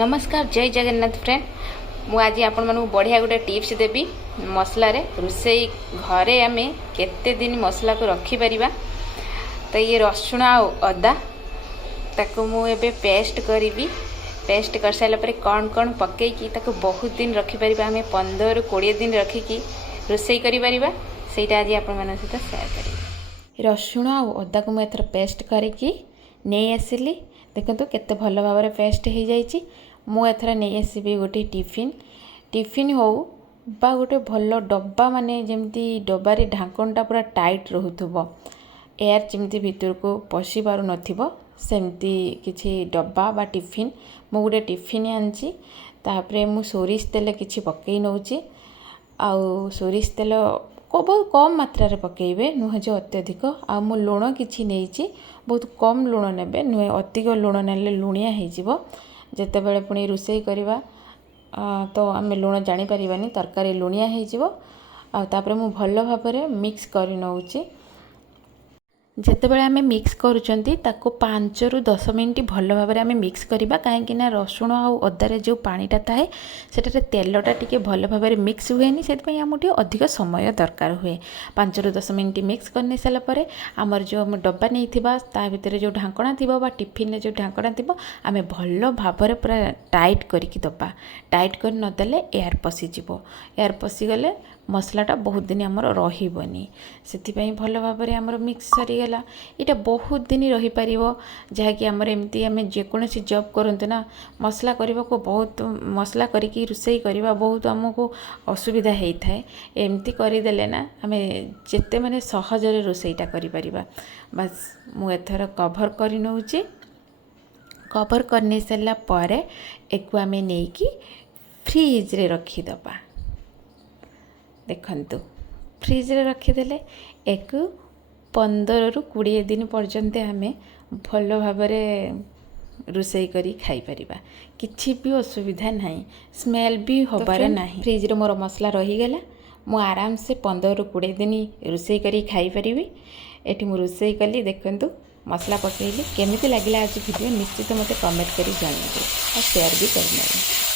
नमस्कार जय जगन्नाथ फ्रेंड मु आज आपण मानू बढ़िया गोटे टिप्स देबी मसला रे रोसई घरे आमे केते दिन मसला को रखी परिबा। तो ये रसुण आ अदा ताको मु एबे पेस्ट करिवि। पेस्ट कर साइला परे कौन कौन पकई की ताको बहुत दिन रखी परिबा। हमें 15 ରୁ 20 दिन रखी की रोसई करि परिबा। सेटा आज आपण मानन सहित शेयर करिवि। रसुण आ अदा को मु एथर पेस्ट करिकी नै आसिली। देखंतु केते भल भाव में पेस्ट हो जाइए। मु एथर नहीं आसबि गोटे टिफिन हो बा गोटे भल डब्बा माने जमती डब्बारे ढाकणटा पूरा टाइट रोथुबो एयर जमती भीतर को पशि पारु नथिबो सेमती किछि डब्बा बा टिफिन मु गोटे टिफिन आनछि। तापरे मु सोरिष तेल किछि पकई नउछि। आउ सोरिष तेल को बहुत कम मात्रा रे पकेइबे नुहे जो अत्यधिक। आ मु लुण किछि नेइछि बहुत कम लुण नेबे नुहे अधिक लुण नेले लुणिया हो जिवो। जेतेबेले पुणी रोसई करवा तो आम लुण जानी परिबानी तरकारी लुणिया हो जिवो। आ तापरे मु भल भाबरे मिक्स करि नउछि। जेतेबेले आमे मिक्स करूचंती ताको 5 ରୁ 10 मिनिट भल भाव में आमे मिक्स करबा। काहेकि ना रसुण आ अदारे जो पानीटा थाए सेटारे तेलटा टिके भल भाव में मिक्स हुएनी सेतपई आमु अधिक समय दरकार हुए। 5 ରୁ 10 मिनिट मिक्स करने साला परे आमर जो हम डब्बा नहीं थिबा ता भितर जो ढांकणा थिबा बा टिफिन जो ढांकणा थिबा आमे भल भाव में पूरा टाइट करिकी दबा। टाइट कर न देले एयर पसि जिवो। एयर पसि गले मसलाटा बहुत दिन आमर रहिबनी। सेतिपई भल भाव में आमर मिक्स सरी गला। इटा बहुत दिन रही पारिबो। जहाँकि आमर एमती आमे जेकोसी जॉब करंतु ना मसला करबा को बहुत मसला करिकी रोसई करबा बहुत आमको असुविधा हेई थाए। एमती करि देले ना आमे जेते माने सहज रे रोसईटा करि परिबा। बस मु एथर कवर करि नउची। कवर करने सला परे एकु आमे नेकी फ्रिज रे रखी दबा। देखंतु फ्रिज रे रखीदेले एक 15 ରୁ 20 दिन पर्यंत आमे भल भाव रोसई करी खाई परिबा। किछि भी असुविधा नहीं स्मेल भी होबार नहीं। फ्रिज रे मोर मसला रही गला मु आराम से 15 ରୁ 20 दिन रोसई करी खाई परिबी। एठी मु रोसई कली देखंतु मसला पकेइली केमिति लागिला आज वीडियो निश्चित मते कमेंट करी जानबे और शेयर भी करना।